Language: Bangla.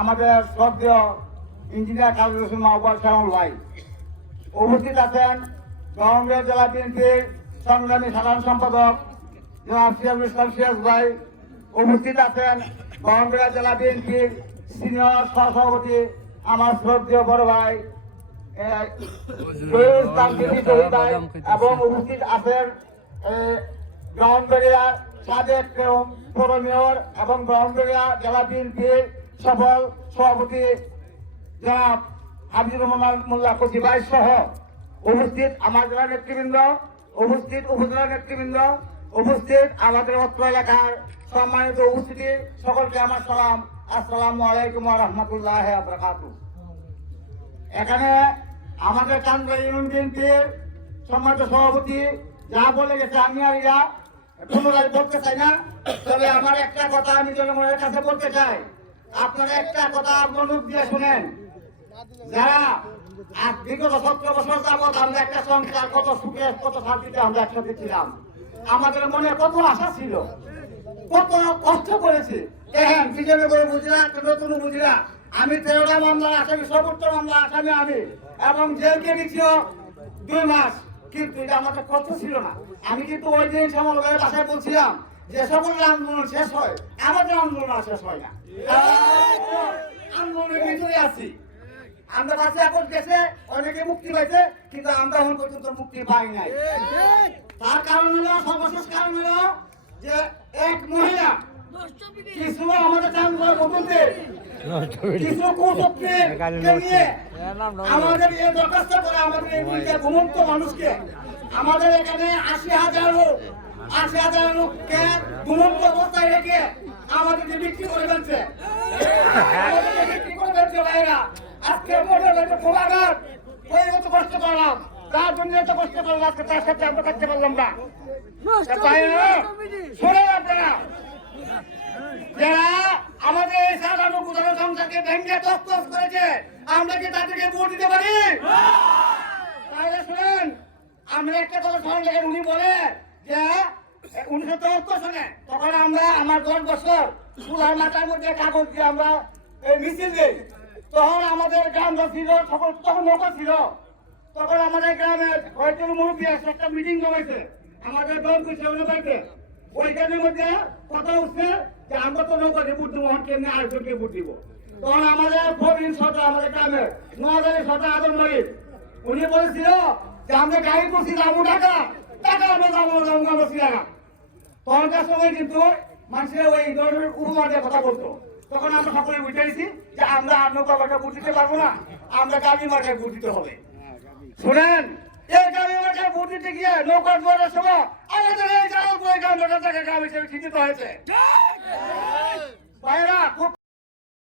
আমাদের শ্রদ্ধেয় ইঞ্জিনিয়ার কাজী হোসেন মাহবুব শ্যামল ভাই। উপস্থিত আছেন গরমগঞ্জ জেলা বিএনপির সংগ্রামী সাধারণ সম্পাদক জনাব সিরাজুল ইসলাম সিরাজ ভাই। উপস্থিত আছেন গরমগঞ্জ জেলা বিএনপির সিনিয়র সহসভাপতি আমার শ্রদ্ধেয় বড় ভাই এবং উপস্থিত আছেন ব্রাহ্মণবাড়িয়া সাবেক পৌর মেয়র এবং জেলা বিএনপির সফল সভাপতি জনাব হাবিবুর রহমান মোল্লা কচিবাই সহ উপস্থিত আমার জেলা নেতৃবৃন্দ, উপস্থিত উপজেলা নেতৃবৃন্দ, উপস্থিত আমাদের অত্র এলাকার সম্মানিত উপস্থিতি, সকলকে আমার সালাম। আসসালামু আলাইকুম রহমতুল্লাহ আবরাকাতু এখানে আমাদের কান্দ্রা ইউনিয়ন বিএনপির সম্মানিত সভাপতি যা বলে গেছে আমি আর ইয়া পুনরায় বলতে চাই না, তবে আমার একটা কথা আমি জনগণের কাছে বলতে চাই। আপনারা একটা কথা মনোযোগ দিয়ে শুনেন। যারা আজ বিগত সতেরো বছর যাবৎ আমরা একটা সংসার, কত সুখে, কত শান্তিতে আমরা একসাথে ছিলাম। আমাদের মনে কত আশা ছিল, কত কষ্ট করেছি। দেখেন, বিজেপি করে বুঝিরা নতুন বুঝিরা আমি তেরোটা মামলার আসামি, সর্বোচ্চ মামলা আসামি আমি, এবং জেলকে দিচ্ছিও দুই মাস। কিন্তু এটা আমাদের কষ্ট ছিল না। আমি কিন্তু ওই দিন সমলয়ের বাসায় বলছিলাম যে সকল আন্দোলন শেষ হয়, আমাদের আন্দোলন শেষ হয় না। আন্দোলনের ভিতরে আছি। আমরা কাছে এখন গেছে, অনেকে মুক্তি পাইছে, কিন্তু আমরা এখন পর্যন্ত মুক্তি পাই নাই। তার কারণ হলো, সর্বশেষ কারণ হলো যে এক মহিলা কিছু আমাদের চান্দুয়ার বন্ধুদের কিছু কুশক্তি নিয়ে আমাদের এই দরখাস্ত করে আমাদের এই ঘুমন্ত মানুষকে, আমাদের এখানে আশি হাজার আশি হাজার লোককে ঘুমন্ত অবস্থায় রেখে আমাদেরকে বিক্রি করে ফেলছে। বিক্রি করে ফেলছে ভাইরা আজকে খোলাঘাট। ওই কত কষ্ট করলাম। তার জন্য এত কষ্ট করলাম আজকে তার সাথে আমরা থাকতে পারলাম না। শোনেন আপনারা। যারা আমাদের সাধারণ উদাহরণ সংখ্যাকে ভেঙে তস্তস করেছে আমরা কি তাদেরকে ভোট দিতে পারি? তাহলে শুনেন আমরা একটা কথা স্মরণ লেখেন উনি বলে যে উনিশশো চুয়াত্তর সনে তখন আমরা, আমার দশ বছর চুলার মাথার মধ্যে কাগজ দিয়ে আমরা মিছিল দিই। তখন আমাদের গ্রাম ছিল সকল তখন নৌকা ছিল। তখন আমাদের গ্রামের কয়েকজন মুরব্বী আসে একটা মিটিং জমাইছে। আমাদের দল ওই বাড়িতে ওইখানের মধ্যে কথা উঠছে যে আমরা তো নৌকাতে ভোট দেবো কেমনি আরেকজনকে ভোট দিব? তখন আমাদের ফরিন সরকার আমাদের গ্রামের নোয়াখালী সরকার আদম মালিক, উনি বলেছিল যে, আমরা গাড়ি করছি, যাব টাকা টাকা আমরা যাব যাব, আমরা টাকা তখনকার সময় কিন্তু মানুষের ওই ধরনের উপমান দিয়ে কথা বলতো। তখন আমরা সকলে বুঝে নিছি যে আমরা আর নৌকা মার্কা ভোট দিতে পারব না আমরা গাবি মার্কায় ভোট দিতে হবে। শোনেন এই গাবি মার্কায় ভোট দিতে গিয়ে নৌকা জোয়ারের সময় আমাদের এই গ্রাম গ্রাম চিহ্নিত হয়েছে। ভাইরা খুব